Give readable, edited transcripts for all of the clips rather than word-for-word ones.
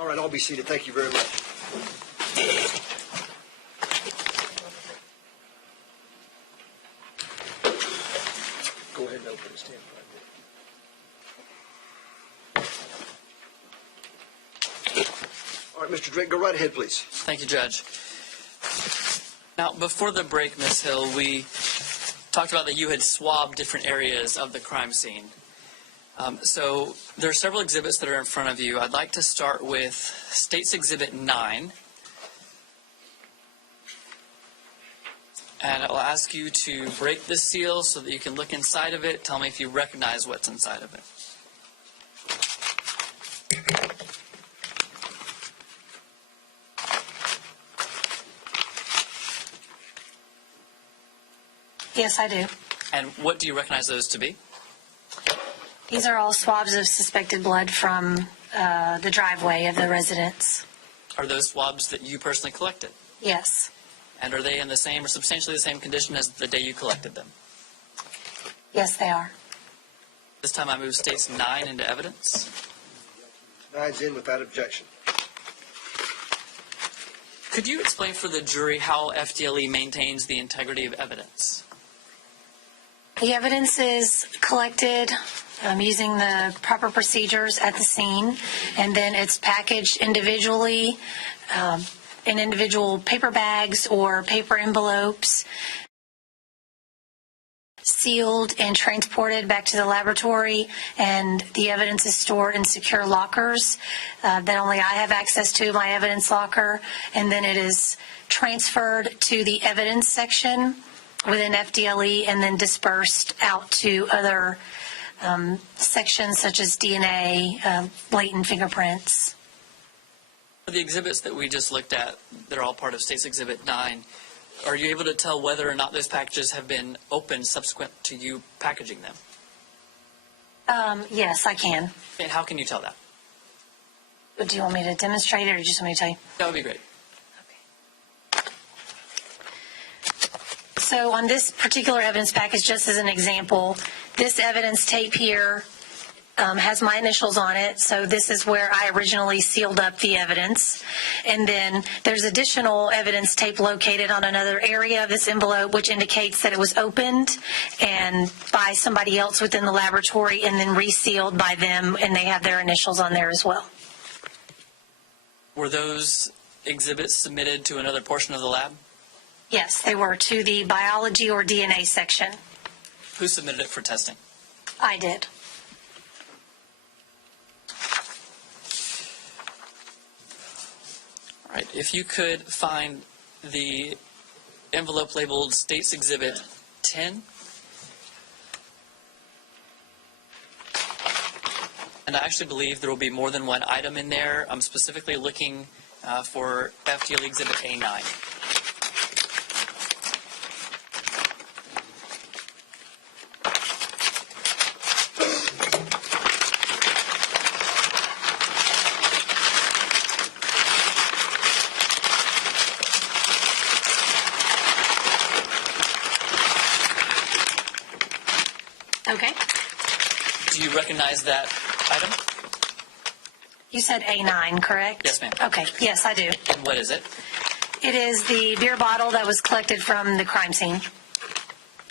All right, I'll be seated. Thank you very much. Go ahead and open the stand. All right, Mr. Drake, go right ahead, please. Thank you, Judge. Now, before the break, Ms. Hill, we talked about that you had swabbed different areas of the crime scene. So there are several exhibits that are in front of you. I'd like to start with State's Exhibit 9. And I'll ask you to break the seal so that you can look inside of it. Tell me if you recognize what's inside of it. Yes, I do. And what do you recognize those to be? These are all swabs of suspected blood from the driveway of the residence. Are those swabs that you personally collected? Yes. And are they in the same or substantially the same condition as the day you collected them? Yes, they are. This time I move States 9 into evidence. 9's in without objection. Could you explain for the jury how FDLE maintains the integrity of evidence? The evidence is collected using the proper procedures at the scene, and then it's packaged individually in individual paper bags or paper envelopes, sealed and transported back to the laboratory, and the evidence is stored in secure lockers that only I have access to, my evidence locker, and then it is transferred to the evidence section within FDLE and then dispersed out to other sections such as DNA, blatant fingerprints. For the exhibits that we just looked at, they're all part of State's Exhibit 9. Are you able to tell whether or not those packages have been opened subsequent to you packaging them? Yes, I can. And how can you tell that? Do you want me to demonstrate it or just want me to tell you? That would be great. So on this particular evidence package, just as an example, this evidence tape here has my initials on it. So this is where I originally sealed up the evidence. And then there's additional evidence tape located on another area of this envelope, which indicates that it was opened and by somebody else within the laboratory and then resealed by them, and they have their initials on there as well. Were those exhibits submitted to another portion of the lab? Yes, they were, to the biology or DNA section. Who submitted it for testing? I did. All right. If you could find the envelope labeled State's Exhibit 10. And I actually believe there will be more than one item in there. I'm specifically looking for FDLE Exhibit A9. Okay. Do you recognize that item? You said A9, correct? Yes, ma'am. Okay. Yes, I do. And what is it? It is the beer bottle that was collected from the crime scene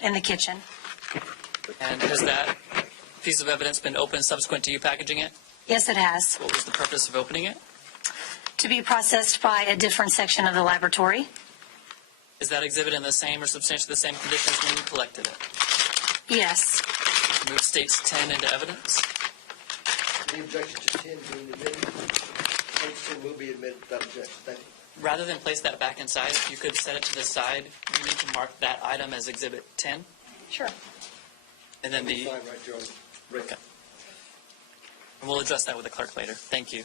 in the kitchen. And has that piece of evidence been opened subsequent to you packaging it? Yes, it has. What was the purpose of opening it? To be processed by a different section of the laboratory. Is that exhibit in the same or substantially the same condition as when you collected it? Yes. Move States 10 into evidence. Any objection to 10 being admitted? States 10 will be admitted without objection. Thank you. Rather than place that back inside, if you could set it to the side, you need to mark that item as Exhibit 10. Sure. And then the... Fine, right, Joe. Rick. Okay. And we'll address that with the clerk later. Thank you.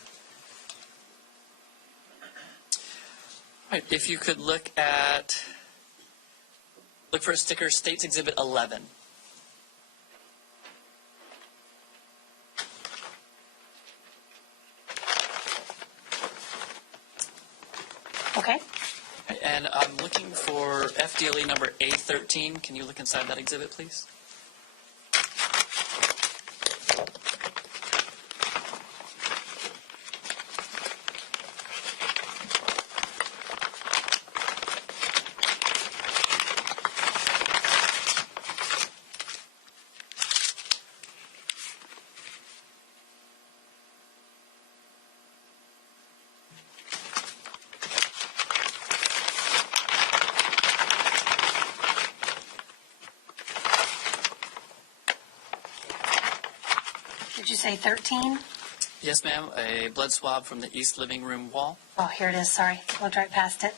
All right, if you could look for a sticker, States Exhibit 11. Okay. And I'm looking for FDLE number A13. Can you look inside that exhibit, please? say 13? Yes, ma'am. A blood swab from the east living room wall. Oh, here it is, sorry. Looked right past it.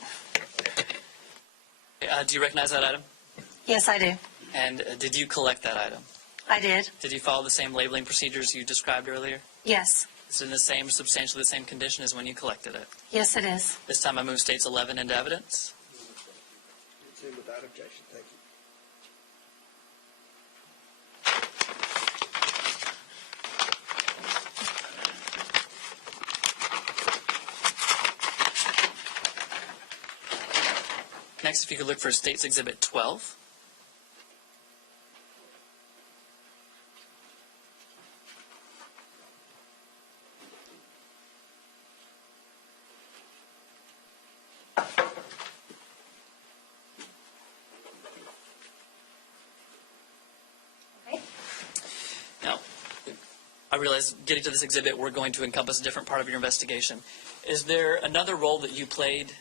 Do you recognize that item? Yes, I do. And did you collect that item? I did. Did you follow the same labeling procedures you described earlier? Yes. Is it in the same, substantially the same condition as when you collected it? Yes, it is. This time I move states 11 into evidence. It's in without objection. Thank you. Next, if you could look for State's Exhibit 12. Okay. Now, I realize getting to this exhibit, we're going to encompass a different part of your investigation. Is there another role that you played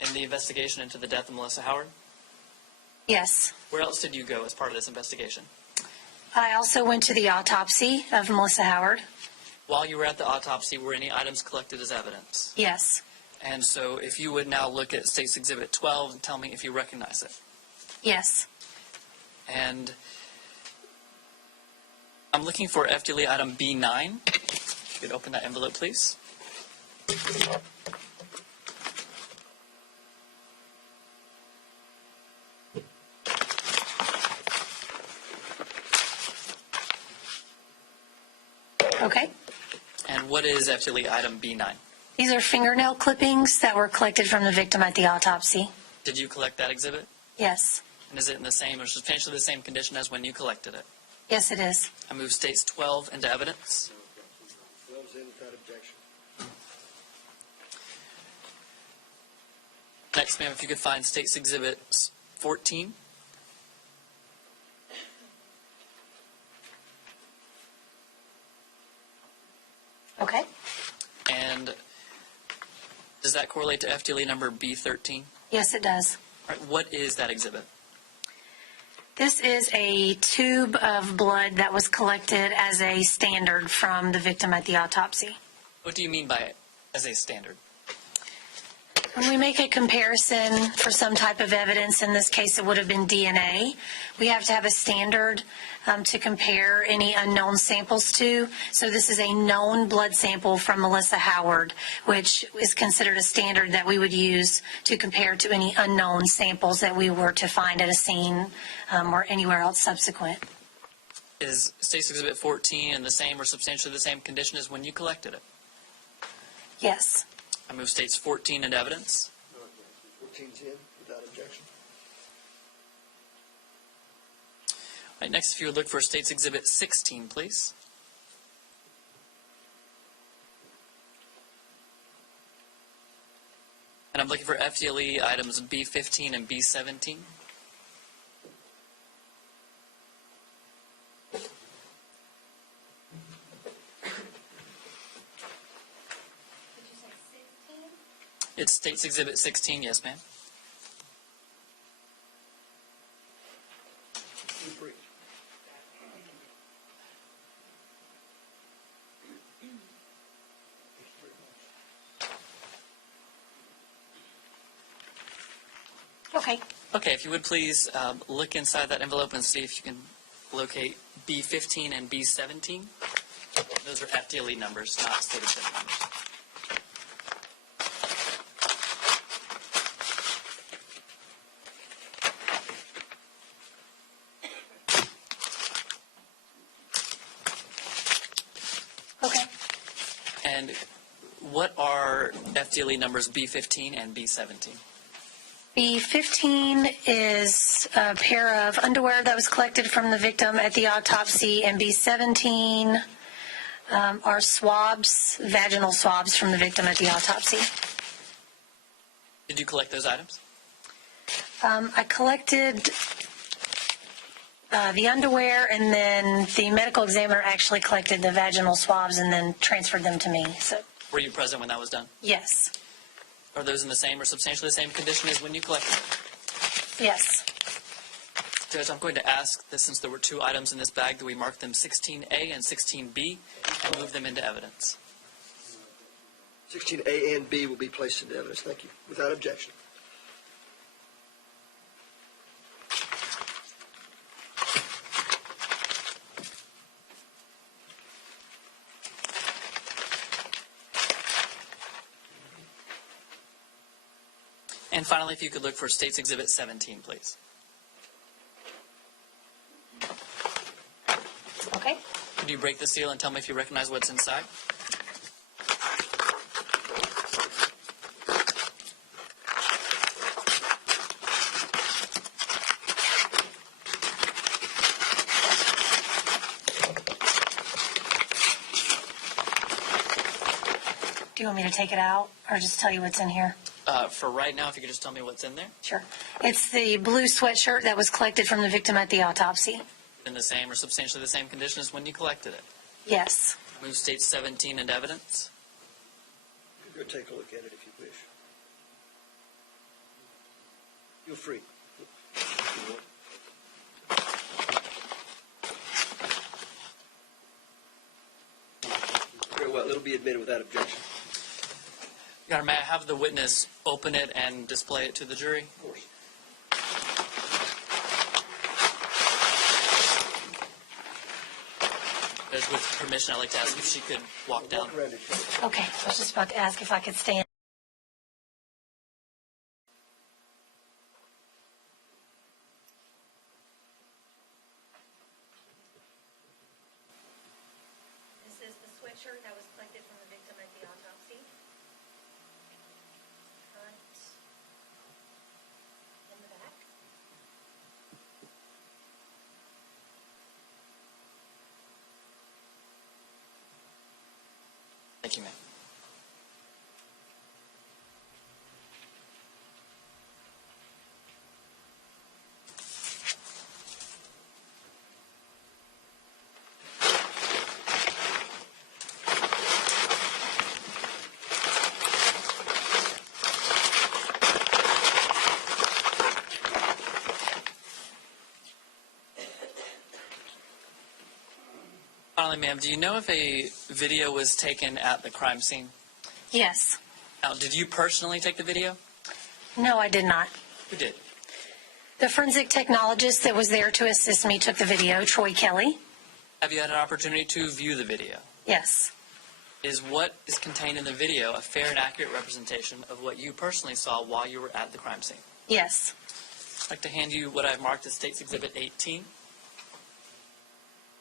in the investigation into the death of Melissa Howard? Yes. Where else did you go as part of this investigation? I also went to the autopsy of Melissa Howard. While you were at the autopsy, were any items collected as evidence? Yes. And so if you would now look at State's Exhibit 12 and tell me if you recognize it. Yes. And I'm looking for FDLE item B9. If you could open that envelope, please. Okay. And what is FDLE item B9? These are fingernail clippings that were collected from the victim at the autopsy. Did you collect that exhibit? Yes. And is it in the same or substantially the same condition as when you collected it? Yes, it is. I move States 12 into evidence. 12's in without objection. Next, ma'am, if you could find States Exhibit 14. Okay. And does that correlate to FDLE number B13? Yes, it does. All right, what is that exhibit? This is a tube of blood that was collected as a standard from the victim at the autopsy. What do you mean by it as a standard? When we make a comparison for some type of evidence, in this case it would have been DNA, we have to have a standard to compare any unknown samples to. So this is a known blood sample from Melissa Howard, which is considered a standard that we would use to compare to any unknown samples that we were to find at a scene or anywhere else subsequent. Is States Exhibit 14 in the same or substantially the same condition as when you collected it? Yes. I move States 14 into evidence. 14's in without objection. All right, next, if you would look for States Exhibit 16, please. And I'm looking for FDLE items B15 and B17. It's States Exhibit 16, yes, ma'am. Brief. Okay. Okay, if you would please look inside that envelope and see if you can locate B15 and B17. Those are FDLE numbers, not state exhibit numbers. Okay. And what are FDLE numbers B15 and B17? B15 is a pair of underwear that was collected from the victim at the autopsy, and B17 are swabs, vaginal swabs from the victim at the autopsy. Did you collect those items? I collected the underwear, and then the medical examiner actually collected the vaginal swabs and then transferred them to me. So, Were you present when that was done? yes. Are those in the same or substantially the same condition as when you collected them? Yes. Judge, I'm going to ask that since there were two items in this bag, that we mark them 16A and 16B. and move them into evidence. 16A and B will be placed into evidence. Thank you. Without objection. And finally, if you could look for State's Exhibit 17, please. Okay. Could you break the seal and tell me if you recognize what's inside? Do you want me to take it out or just tell you what's in here? For right now, if you could just tell me what's in there. Sure. It's the blue sweatshirt that was collected from the victim at the autopsy. In the same or substantially the same condition as when you collected it. Yes. Move State 17 into evidence. Go take a look at it if you wish. Feel free. Very well. It'll be admitted without objection. Your Honor, may I have the witness open it and display it to the jury? Of course. Judge, with permission, I'd like to ask if she could walk down. Walk around it. Okay. I was just about to ask if I could stand. This is the sweatshirt that was collected from the victim at the autopsy. Front and the back. Thank you, ma'am. Finally, ma'am, do you know if a video was taken at the crime scene? Yes. Now, did you personally take the video? No, I did not. Who did? The forensic technologist that was there to assist me took the video, Troy Kelly. Have you had an opportunity to view the video? Yes. Is what is contained in the video a fair and accurate representation of what you personally saw while you were at the crime scene? Yes. I'd like to hand you what I've marked as State's Exhibit 18.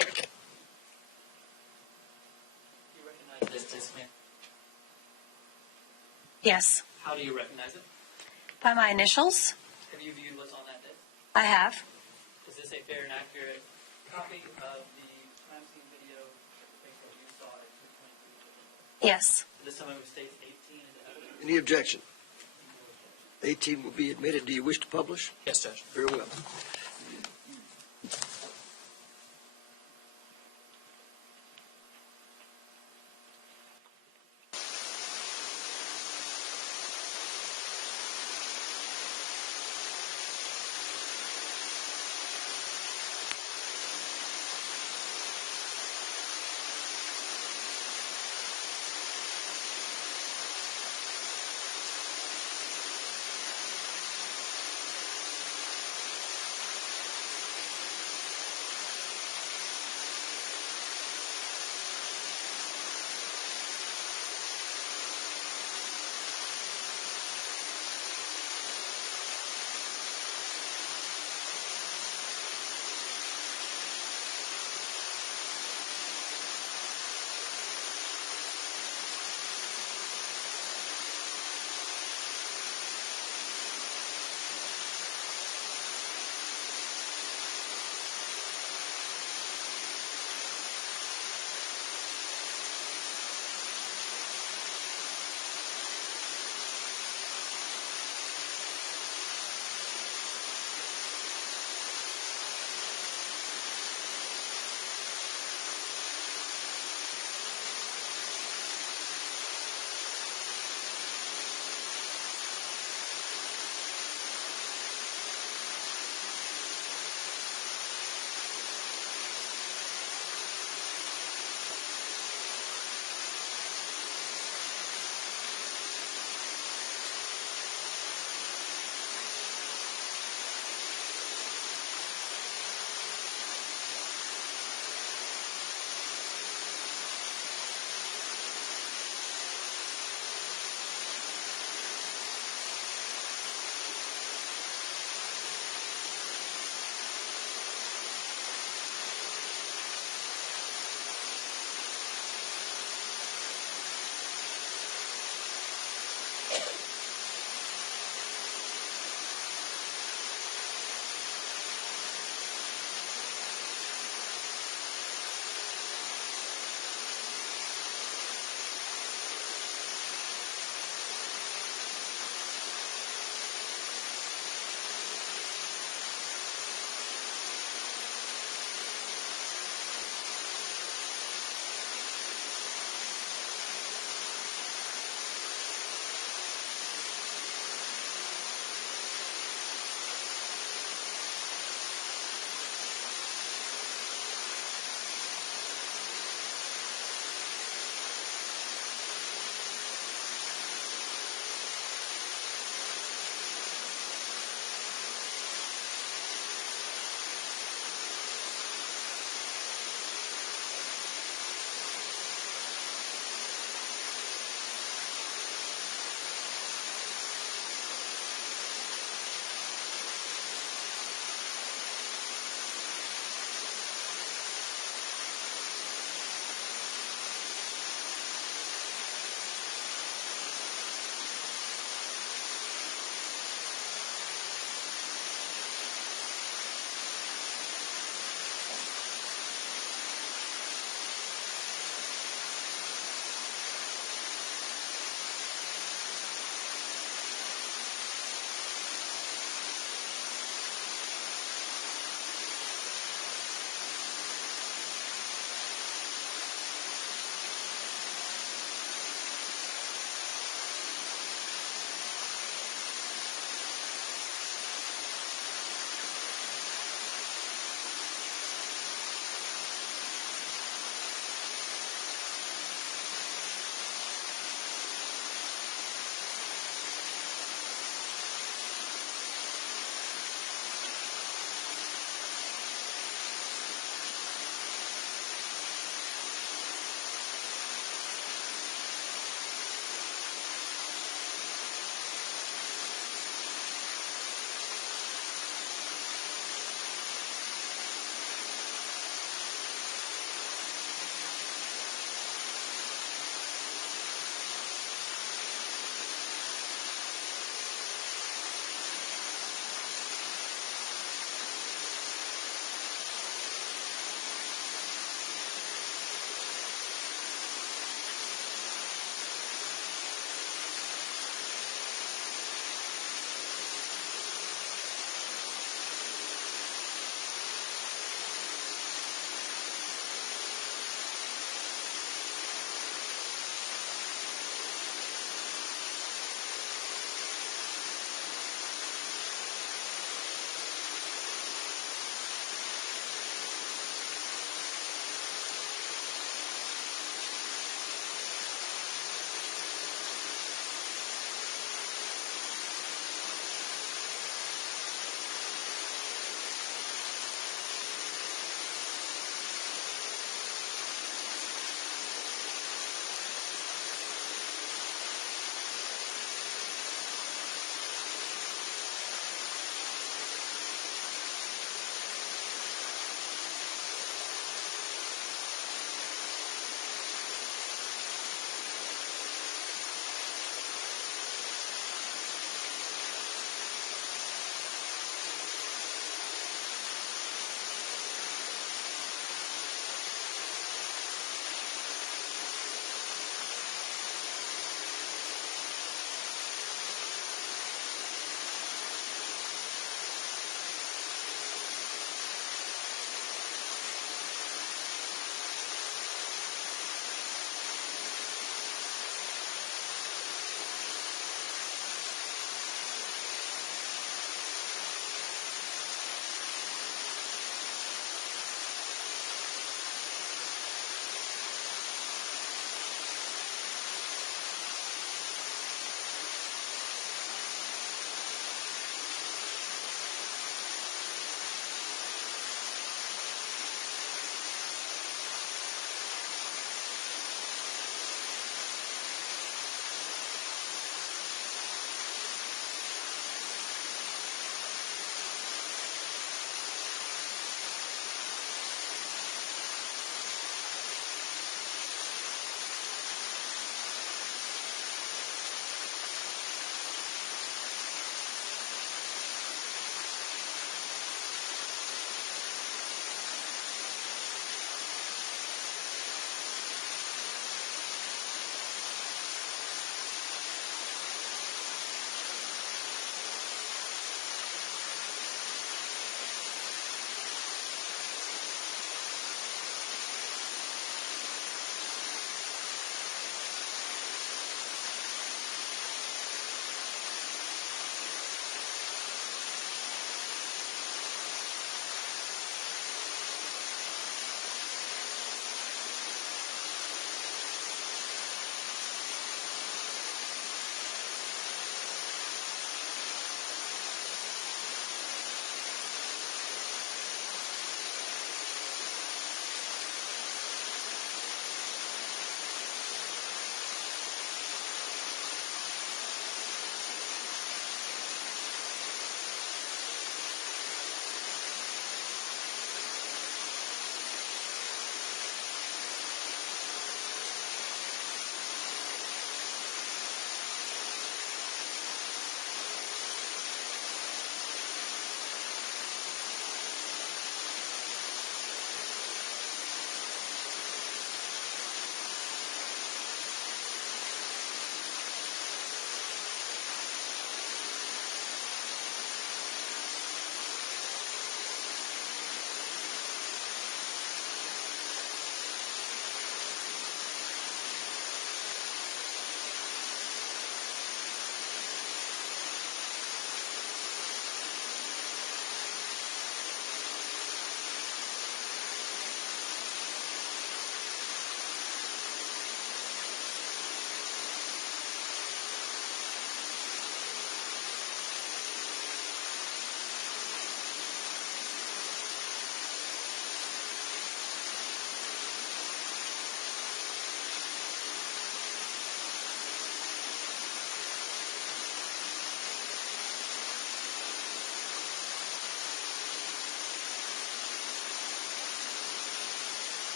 You recognize this disc, ma'am? Yes. How do you recognize it? By my initials, Have you viewed what's on that disc? I have. Is this a fair and accurate copy of the crime scene video based on what you saw at 2:23? Yes. This time it states 18 into evidence. Any objection? 18 will be admitted. Do you wish to publish? Yes, Judge. Very well.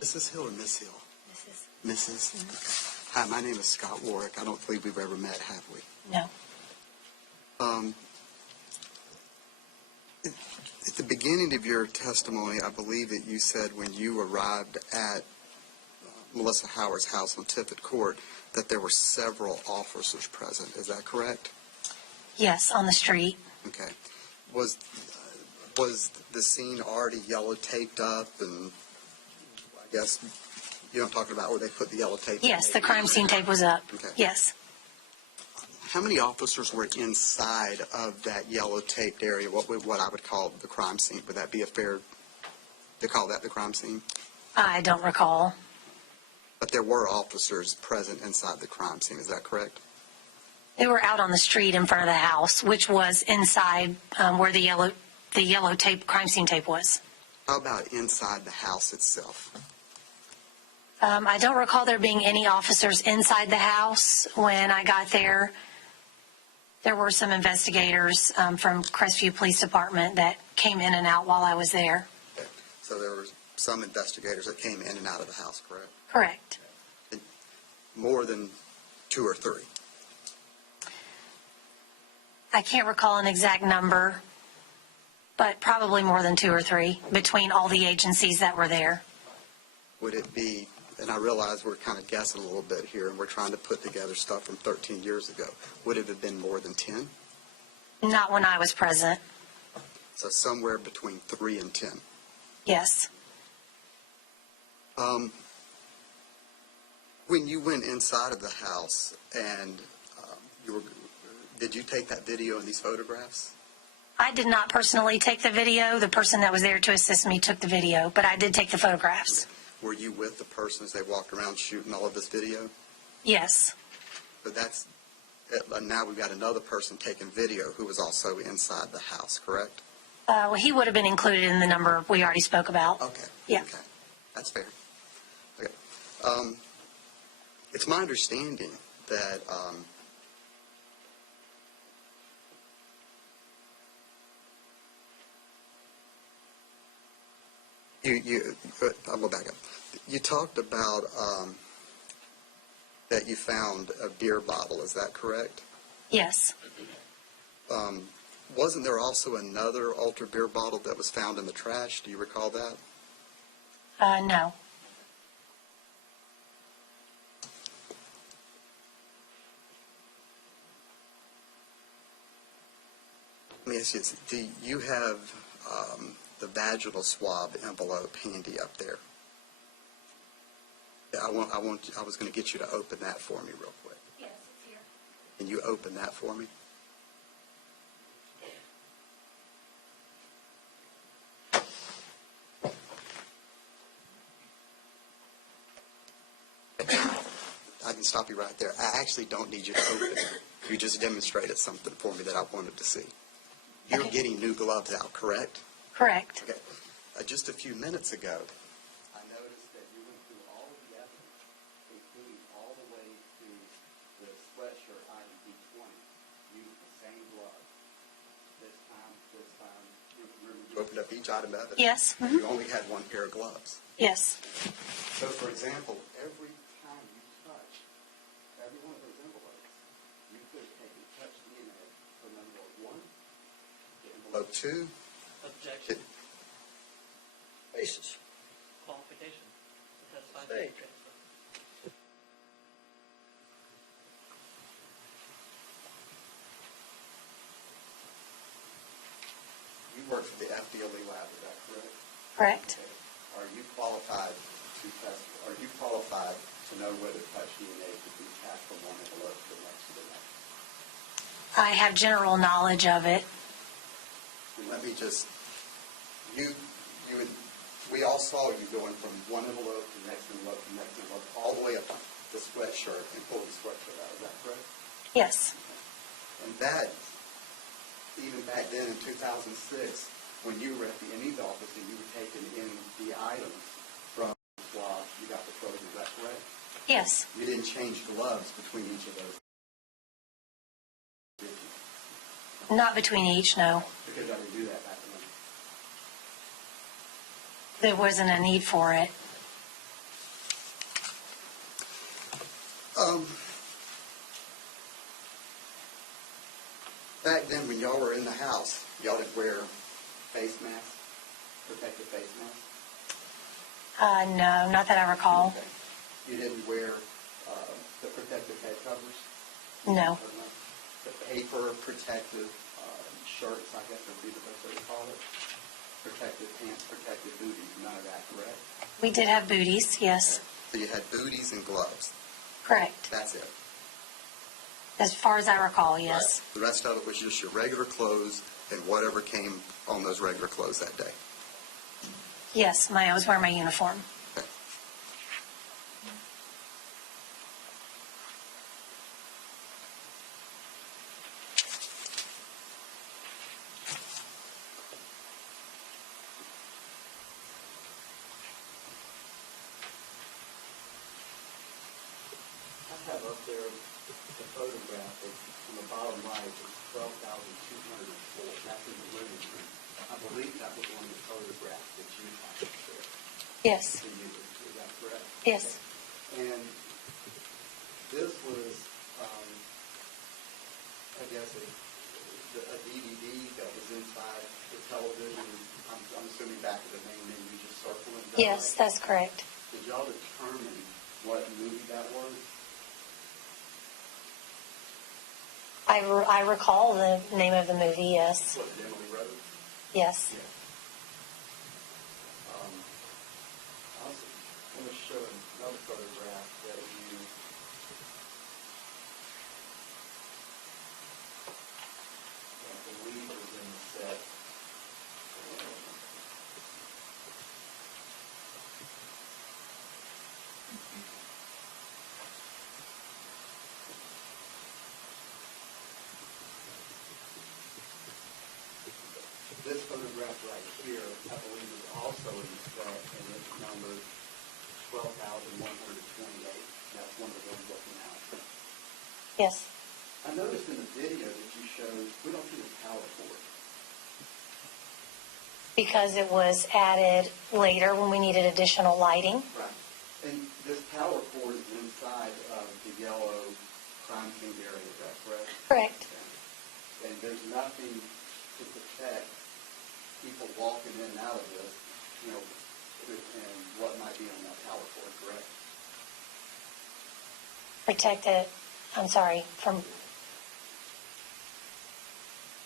Mrs. Hill or Miss Hill? This is, Mrs.? Okay. Hi, my name is Scott Warwick. I don't believe we've ever met, have we? no. At the beginning of your testimony, I believe that you said when you arrived at Melissa Howard's house on Tippett Court that there were several officers present. Is that correct? Yes, on the street. Okay. Was the scene already yellow taped up? And I guess you know what I'm talking about, where they put the yellow tape? Yes, the crime scene tape was up. Okay. Yes. How many officers were inside of that yellow taped area, what I would call the crime scene? Would that be a fair to call that the crime scene? I don't recall. But there were officers present inside the crime scene, is that correct? They were out on the street in front of the house, which was inside where the yellow tape, crime scene tape was. How about inside the house itself? I don't recall there being any officers inside the house when I got there. There were some investigators from Crestview Police Department that came in and out while I was there. Okay. So there were some investigators that came in and out of the house, correct? Correct. More than 2 or 3? I can't recall an exact number, but probably more than 2 or 3 between all the agencies that were there. Would it be, and I realize we're kind of guessing a little bit here, and we're trying to put together stuff from 13 years ago. Would it have been more than 10? Not when I was present. So somewhere between 3 and 10. Yes. When you went inside of the house and did you take that video and these photographs? I did not personally take the video. The person that was there to assist me took the video, but I did take the photographs. Were you with the person as they walked around shooting all of this video? Yes. But now we've got another person taking video who was also inside the house, correct? Well, he would have been included in the number we already spoke about. Okay. Yeah. Okay. That's fair. Okay. It's my understanding that I'll go back up. You talked about that you found a beer bottle. Is that correct? Yes. Wasn't there also another altar beer bottle that was found in the trash? Do you recall that? No. Let me ask you this. Do you have the vaginal swab envelope handy up there? Yeah, I was going to get you to open that for me real quick. Yes, it's here. Can you open that for me? I can stop you right there. I actually don't need you to open it. You just demonstrated something for me that I wanted to see. You're Okay. getting new gloves out, correct? Correct. Okay. Just a few minutes ago, I noticed that you went through all of the evidence, including all the way to the sweatshirt item B20, using the same glove. This time. You opened up each item of evidence. Yes. You only had one pair of gloves. Yes. So, for example, every time you touch every one of those envelopes, you could take and touch DNA from envelope 1 to envelope 2. Objection. Basis. Qualification. Testify. State. You work for the FDLE lab, is that correct? Correct. Okay. Are you qualified to test? Are you qualified to know whether touch DNA could be passed from one envelope to the next to the next? I have general knowledge of it. And let me just, we all saw you going from one envelope to the next envelope to the next envelope, all the way up to the sweatshirt and pulling the sweatshirt out. Is that correct? Yes. And that, even back then in 2006, when you were at the ME's office and you were taking in the items from the swab, you got the frozen. Is that correct? Yes. You didn't change gloves between each of those, did you? Not between each, no. Because I didn't do that back then. There wasn't a need for it. Back then, when y'all were in the house, y'all didn't wear face masks, protective face masks? No, not that I recall. Okay. You didn't wear the protective head covers? No. The paper protective shirts, I guess would be the best way to call it. Protective pants, protective booties, none of that, correct? We did have booties, yes. So you had booties and gloves. Correct. That's it. As far as I recall, yes. Right. The rest of it was just your regular clothes and whatever came on those regular clothes that day. Yes, I was wearing my uniform. Okay. I have up there the photograph on the bottom right is 12,204. That's in the living room. I believe that was one of the photographs that you had shared Yes, to you. Is that correct? yes. And this was, I guess, a DVD that was inside the television. I'm assuming back at the main menu, just circling. Yes, that's correct. Did y'all determine what movie that was? I recall the name of the movie, yes. What, Emily Rose? Yes. Yeah. I was going to show another photograph that you. I believe it was in the set. This photograph right here, I believe, is also in the set, and it's numbered 12,128. That's one of the ones looking out. Yes. I noticed in the video that you showed, we don't see the power cord. Because it was added later when we needed additional lighting. Right. And this power cord is inside of the yellow crime scene area, is that correct? Correct. Okay. And there's nothing to protect people walking in and out of this, and what might be on that power cord, correct? Protect it, I'm sorry, from,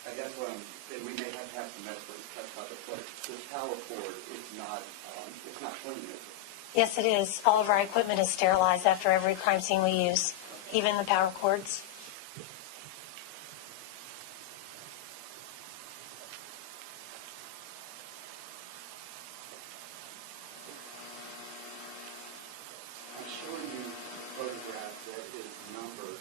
I guess and we may have to have some experts testify, but this power cord is not, it's not clean, is it? yes, it is. All of our equipment is sterilized after every crime scene we use, even the power cords. I'm showing you a photograph that is numbered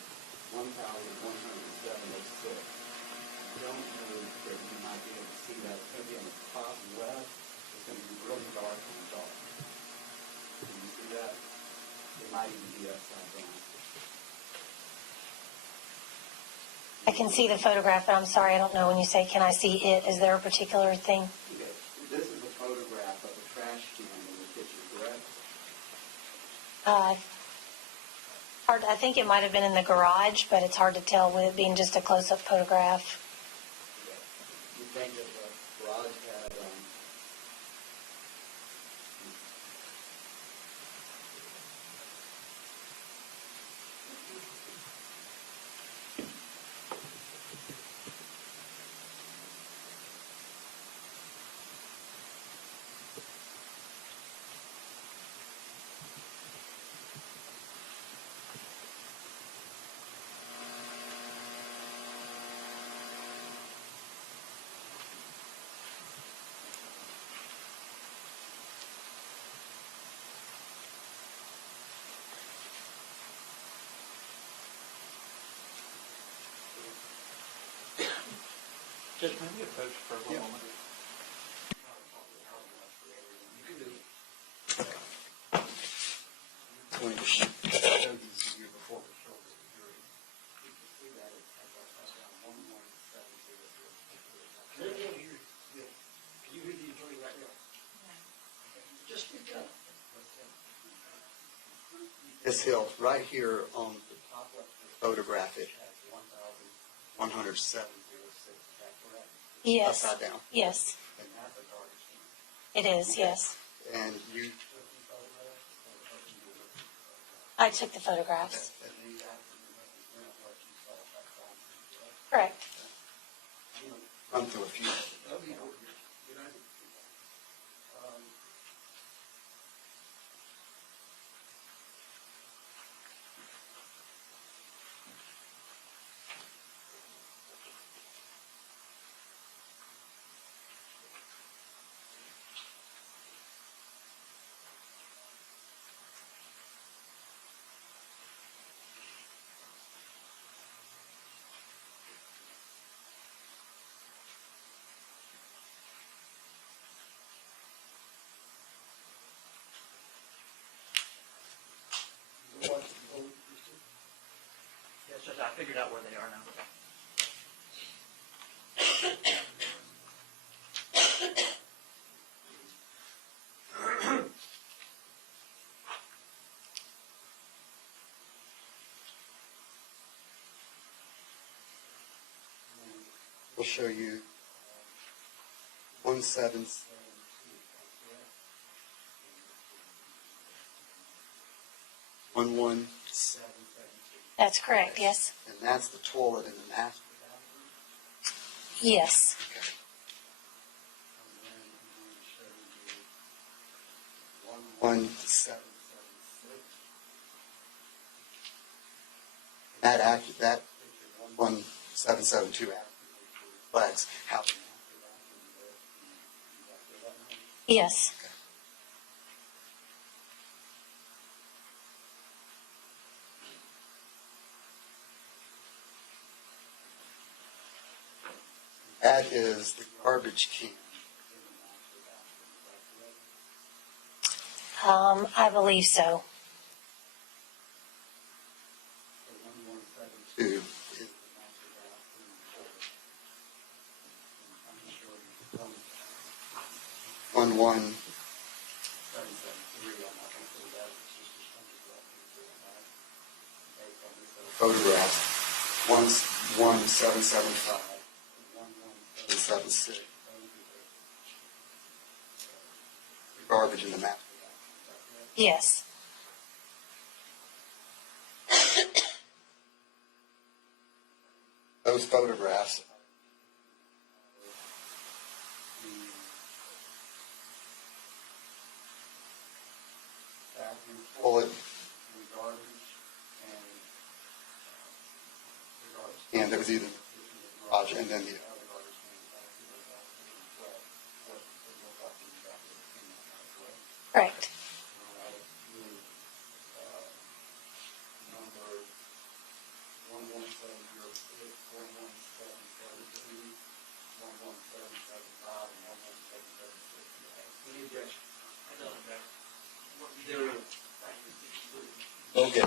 1,10706. I don't know if you might be able to see that. It's going to be on the top left. It's going to be really dark in the dark. Can you see that? It might even be upside down. I can see the photograph, but I'm sorry, I don't know when you say, can I see it? Is there a particular thing? Okay. This is a photograph of the trash can in the kitchen, correct? I think it might have been in the garage, but it's hard to tell with it being just a close-up photograph. You think that the garage had, Just can we approach for one moment? going to show these here before we show this to jury. You can see that it's upside down 11700. Can you read the attorney right now? Just speak up. You Ms. Hill, right here on the top left photograph, it has 1,107.06. Is that correct? Yes. Upside down. Yes, And that's a garbage can. it is, yes. And you. I took the photographs. And these actually what you saw at that time. Correct. I'm going to run through a few. Yes, Judge, I figured out where they are now. We'll show you 1,772. One one seven seven two. That's correct, yes. And that's the toilet in the master bathroom. Yes. Okay. And then I'm going to show you 11776. That 11772 reflects how the master bathroom is. Yes. Okay. That is the garbage can. I believe so. 1172 is the master bathroom toilet. I'm not sure you can 11773. I'm not going to do that. It's just a based on this photograph. 11775. 11776. Garbage in the master bathroom. Yes. Those photographs. Bathroom toilet, and garbage, and there was either the garage and then the other garbage can. Correct. Number 11706, 11772, 11775, and 11776. Any objection? I don't object. There is. Okay.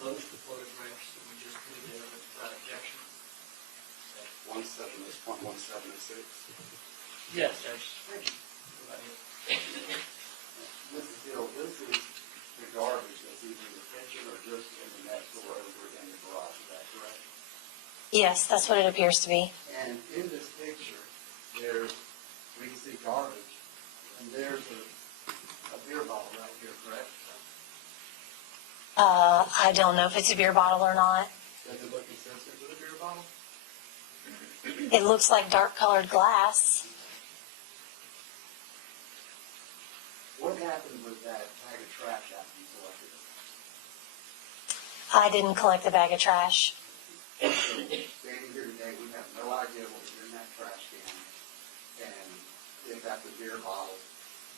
Those the photographs that we just put in without objection? 11706. Yes, Judge. Mrs. Hill, this is the garbage that's either in the kitchen or just in the next door over in the garage, is that correct? Yes, that's what it appears to be. And in this picture, we can see garbage, and there's a beer bottle right here, correct? I don't know if it's a beer bottle or not. Does it look consistent with a beer bottle? It looks like dark colored glass. What happened with that bag of trash after you collected it? I didn't collect the bag of trash. Standing here today, we have no idea what was in that trash can, and if that's a beer bottle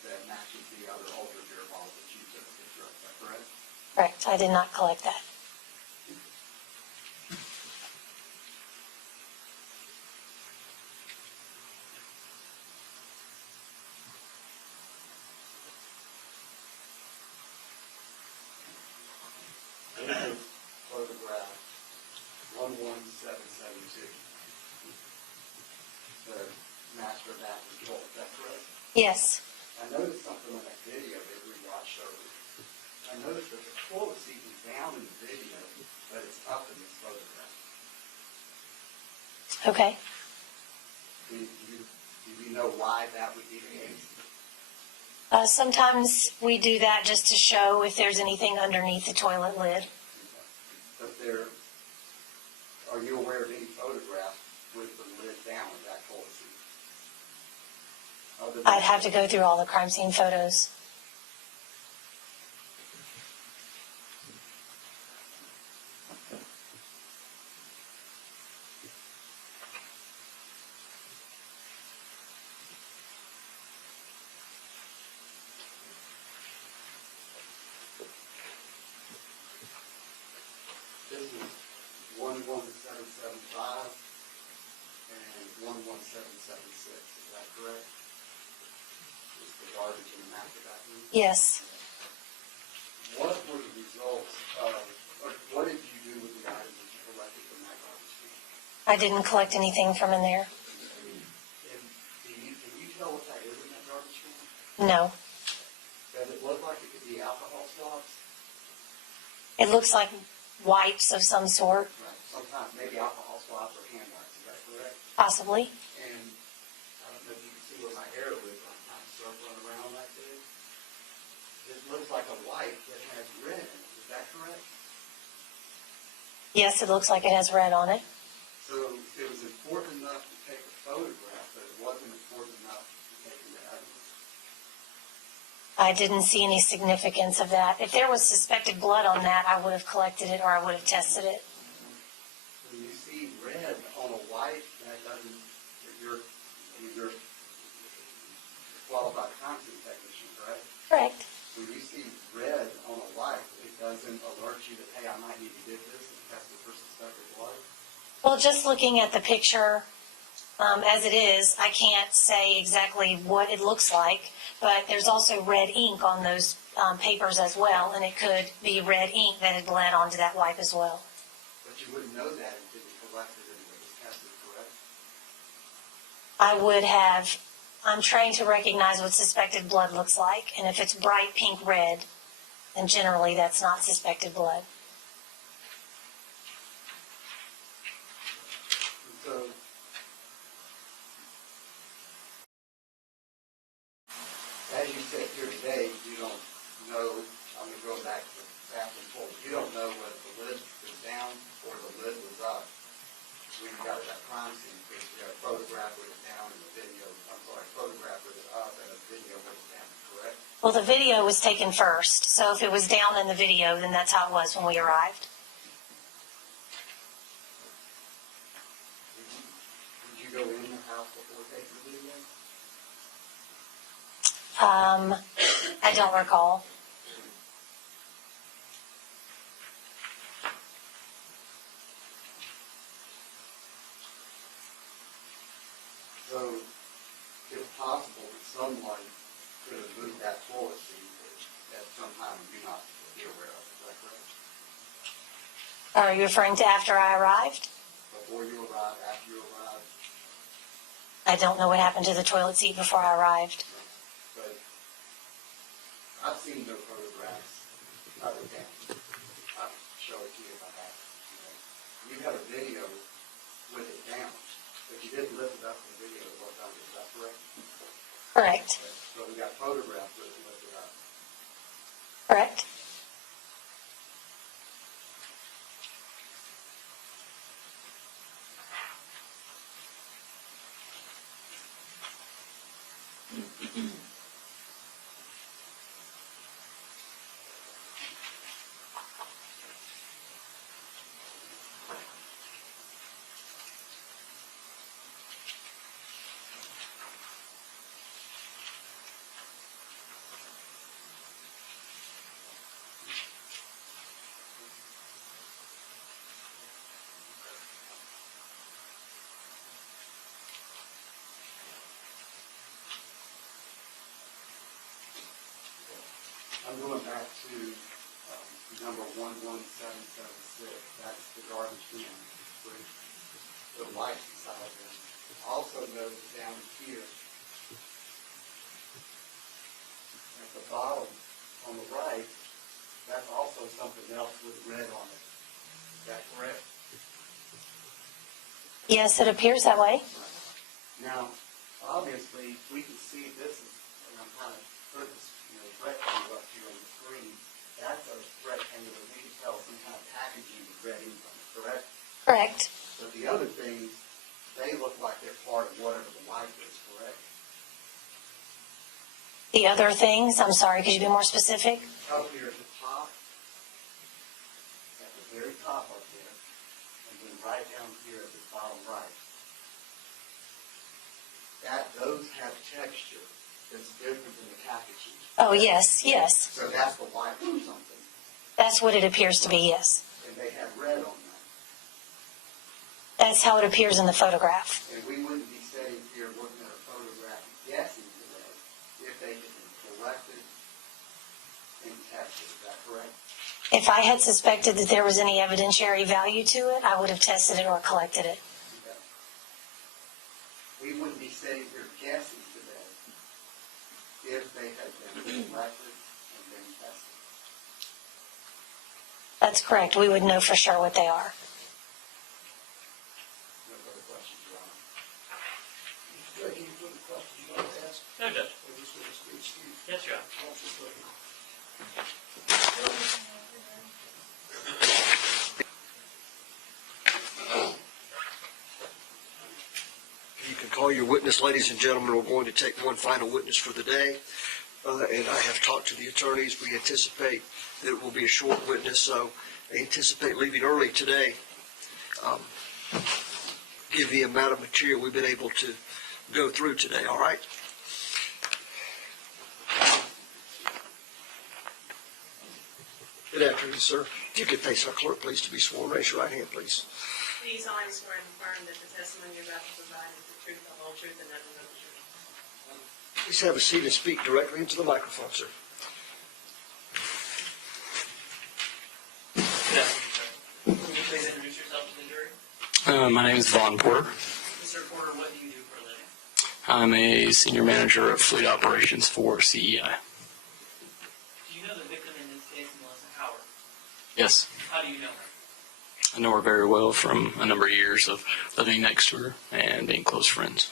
that matches the other older beer bottles that you took a picture of, is that correct? Correct. I did not collect that. 11772. The master bath control, is that correct? Yes. I noticed something in that video that we watched earlier. I noticed that the toilet seat is down in the video, but it's up in this photograph. Okay. Do you know why that would be the case? Sometimes we do that just to show if there's anything underneath the toilet lid. But are you aware of any photograph with the lid down of that toilet seat? Other than- I'd have to go through all the crime scene photos. This is 11775 and 11776, is that correct? Is the garbage in the master bathroom? Yes. What were the results of, or what did you do with the items that you collected from that garbage can? I didn't collect anything from in there. And can you tell what that is in that garbage can? No. Does it look like it could be alcohol swabs? It looks like wipes of some sort, Right. Sometimes maybe alcohol swabs or hand wipes, is that correct? possibly. And I don't know if you can see where my arrow is, I'm kind of circling around like this. This looks like a wipe that has red in it, is that correct? Yes, it looks like it has red on it. So it was important enough to take a photograph, but it wasn't important enough to take the evidence. I didn't see any significance of that. If there was suspected blood on that, I would have collected it or I would have tested it. When you see red on a wipe, that doesn't, you're qualified crime scene technician, correct? Correct. When you see red on a wipe, it doesn't alert you that, hey, I might need to get this and test it for suspected blood? Well, just looking at the picture as it is, I can't say exactly what it looks like, but there's also red ink on those papers as well, and it could be red ink that had bled onto that wipe as well. But you wouldn't know that until you collected it and it was tested, correct? I would have, I'm trained to recognize what suspected blood looks like, and if it's bright pink red, then generally that's not suspected blood. And so, as you sit here today, you don't know, I'm going to go back to the bathroom floor, you don't know whether the lid was down or the lid was up when you got to that crime scene, because you got a photograph with it down and a video, photograph with it up and a video with it down, correct? Well, the video was taken first, so if it was down in the video, then that's how it was when we arrived. Did you go in the house before taking the video? I don't recall. So, if possible, that someone could have moved that toilet seat at some time and you're not be aware of, is that correct? Are you referring to after I arrived? Before you arrived, after you arrived, I don't know what happened to the toilet seat before I arrived. but I've seen no photographs of it down. I'll show it to you if I have it. You had a video with it down, but you didn't lift it up in the video that was done, is that correct? Correct. But we got photographs with it lifted up. Correct. I'm going back to number 11776. That's the garbage can. the lights inside of them. Also notice down here, at the bottom on the right, that's also something else with red on it. Is that correct? Yes, it appears that way. Now, obviously, we can see this is, and I'm kind of putting this, rectangle up here on the screen. That's a rectangle that we can tell some kind of packaging is ready from it, correct? Correct. But the other things, they look like they're part of whatever the light is, correct? The other things, I'm sorry, could you be more specific? Up here at the top, at the very top up there, and then right down here at the bottom right. Those have texture that's different than the packaging. Oh, yes, yes. So that's the light or something. That's what it appears to be, yes. And they have red on them. That's how it appears in the photograph. And we wouldn't be sitting here looking at a photograph guessing today if they had been collected and tested. Is that correct? If I had suspected that there was any evidentiary value to it, I would have tested it or collected it. Okay. We wouldn't be sitting here guessing today if they had been collected and been tested. That's correct. We would know for sure what they are. No further questions, Your Honor. Greg, any further questions you'd like to ask? No, Judge. Or just let us speak, Steve? Yes, Your Honor. Hold just a second. You can call your witness, ladies and gentlemen. We're going to take one final witness for the day. And I have talked to the attorneys. We anticipate that it will be a short witness, so I anticipate leaving early today. Give the amount of material we've been able to go through today, all right? Good afternoon, sir. If you could face our clerk, please, to be sworn. Raise your right hand, please. Do you solemnly swear and affirm that the testimony you're about to provide is the truth, the whole truth, and nothing but the truth? Please have a seat and speak directly into the microphone, sir. Good afternoon, sir. Would you please introduce yourself to the jury? My name is Vaughn Porter. Mr. Porter, what do you do for a living? I'm a senior manager of fleet operations for CEI. Do you know the victim in this case, Melissa Howard? Yes, How do you know her? I know her very well from a number of years of living next to her and being close friends.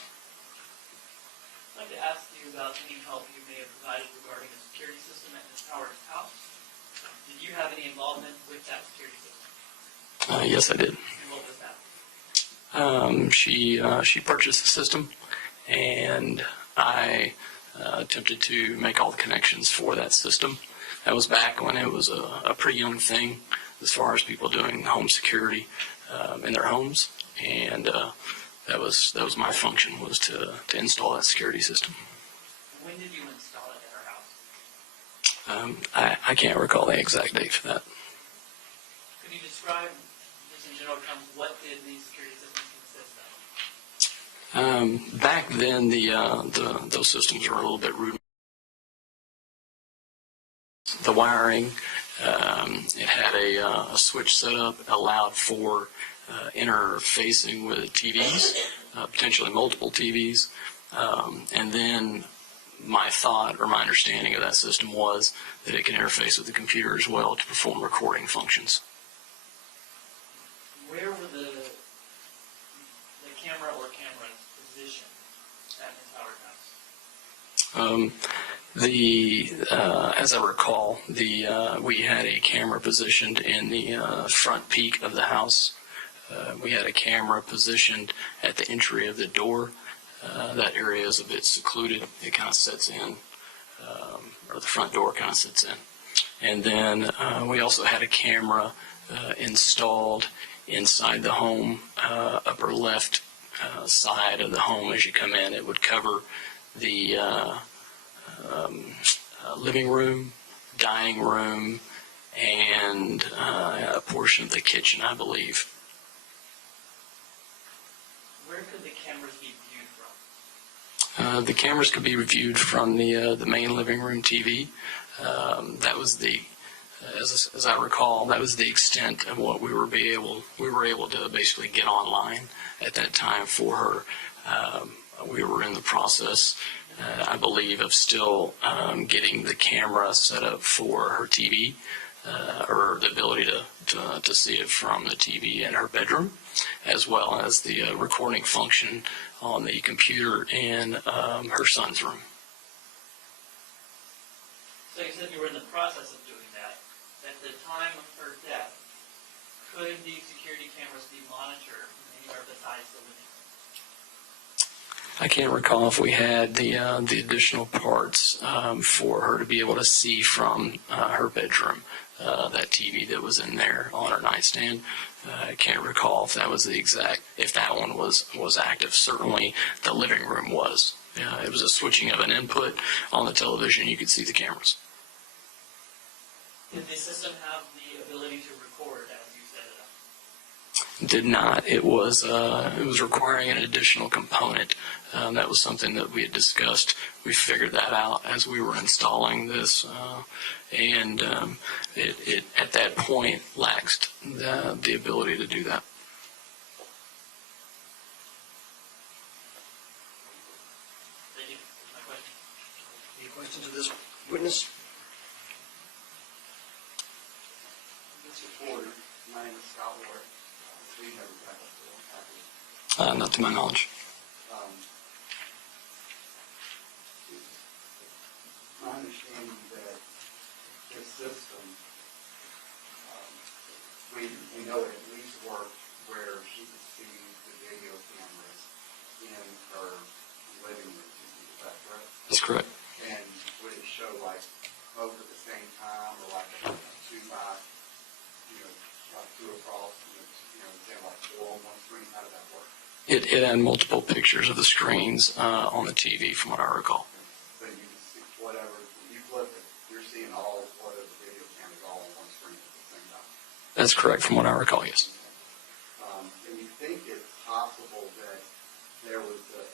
I'd like to ask you about any help you may have provided regarding the security system at Ms. Howard's house. Did you have any involvement with that security system? Yes, I did. And what was that? She purchased the system, and I attempted to make all the connections for that system. That was back when it was a pretty young thing as far as people doing home security in their homes, and that was my function, was to install that security system. When did you install it at her house? I can't recall the exact date for that. Could you describe, just in general terms, what did the security system consist of? Back then, those systems were a little bit rude. The wiring, it had a switch setup, allowed for interfacing with TVs, potentially multiple TVs, and then my thought or my understanding of that system was that it can interface with the computer as well to perform recording functions. Where were the camera or cameras positioned at Ms. Howard's house? As I recall, we had a camera positioned in the front peak of the house. We had a camera positioned at the entry of the door. That area is a bit secluded. It kind of sits in, or the front door kind of sits in. And then we also had a camera installed inside the home, upper left side of the home as you come in. It would cover the living room, dining room, and a portion of the kitchen, I believe. Where could the cameras be viewed from? The cameras could be viewed from the main living room TV. That was the as I recall, that was the extent of what we were able to basically get online at that time for her. We were in the process, I believe, of still getting the camera set up for her TV, or the ability to see it from the TV in her bedroom, as well as the recording function on the computer in her son's room. So you said you were in the process of doing that. At the time of her death, could the security cameras be monitored anywhere besides the living room? I can't recall if we had the additional parts for her to be able to see from her bedroom, that TV that was in there on her nightstand. I can't recall if that was if that one was active. Certainly the living room was. It was a switching of an input on the television. You could see the cameras. Did the system have the ability to record as you set it up? Did not. It was requiring an additional component. That was something that we had discussed. We figured that out as we were installing this, and it at that point lacked the ability to do that. Thank you. My question. Any questions of this witness? Mr. Porter, my name is Scott Ward. We never got up to Not to my knowledge. My understanding that this system, we know it at least worked where she could see the video cameras in her living room. Is that correct? That's correct. And would it show like both at the same time, or like two by, like two across, say like four on one screen? How did that work? It had multiple pictures of the screens on the TV, from what I recall. So you can see whatever, you flip it, you're seeing all, whatever video cameras all on one screen at the same time. That's correct, from what I recall, yes. And you think it's possible that there was a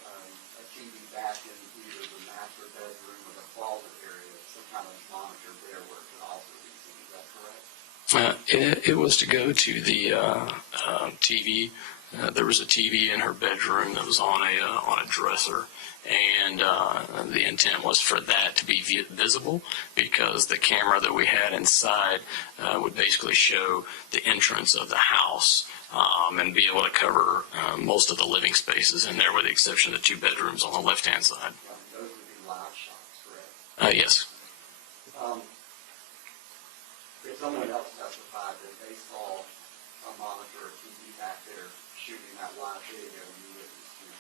TV back in either the master bedroom or the closet area, some kind of monitor there where it could also be seen, is that correct? It was to go to the TV. There was a TV in her bedroom that was on a dresser, and the intent was for that to be visible, because the camera that we had inside would basically show the entrance of the house and be able to cover most of the living spaces in there, with the exception of the two bedrooms on the left-hand side. Those would be live shots, correct? Yes. If someone else testified that they saw a monitor or TV back there shooting that live video, you wouldn't dispute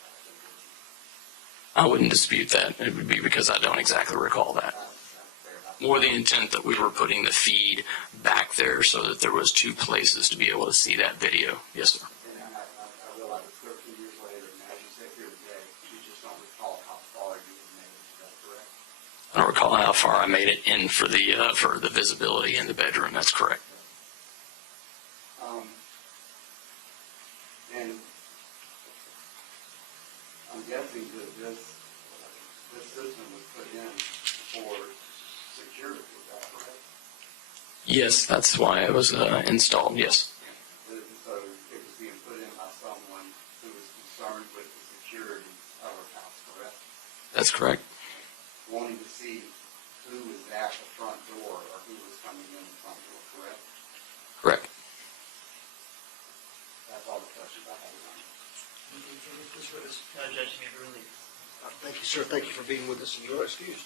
that? I wouldn't dispute that. It would be because I don't exactly recall that. That's fair. More the intent that we were putting the feed back there so that there was two places to be able to see that video. Yes, sir. And I realize it's 13 years later, and as you sit here today, you just don't recall how far you had made it. Is that correct? I don't recall how far I made it in for the visibility in the bedroom. That's correct. And I'm guessing that this system was put in for security, is that correct? Yes, that's why it was installed. Yes. So it was being put in by someone who was concerned with the security of her house, correct? That's correct. Wanting to see who was at the front door or who was coming in the front door, correct? Correct. That's all the questions I have. This witness. Judge, you may be released. Thank you, sir. Thank you for being with us, and you're excused.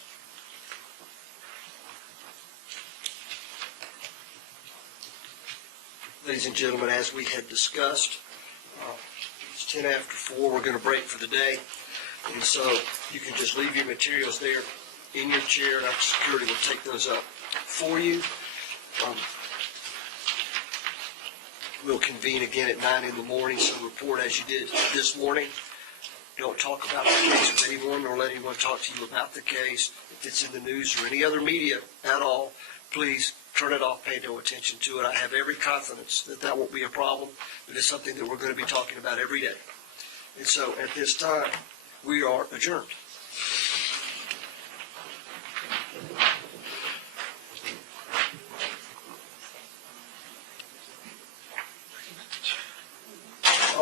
Ladies and gentlemen, as we had discussed, it's 10 after 4. We're going to break for the day. And so you can just leave your materials there in your chair, and our security will take those up for you. We'll convene again at 9 in the morning, so report as you did this morning. Don't talk about the case with anyone, or let anyone talk to you about the case. If it's in the news or any other media at all, please turn it off, pay no attention to it. I have every confidence that that won't be a problem. It is something that we're going to be talking about every day. And so at this time, we are adjourned.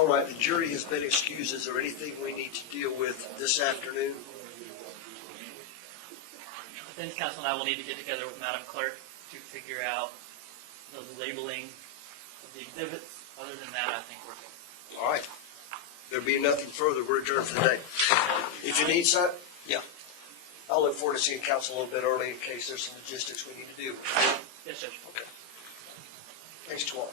right, the jury has been excused. Is there anything we need to deal with this afternoon? Defense counsel and I will need to get together with Madam Clerk to figure out the labeling of the exhibits. Other than that, I think we're good. All right. There being nothing further, we're adjourned for the day. If you need something, yeah. I'll look forward to seeing council a little bit early in case there's some logistics we need to do. Yes, Judge. Thanks, Twan.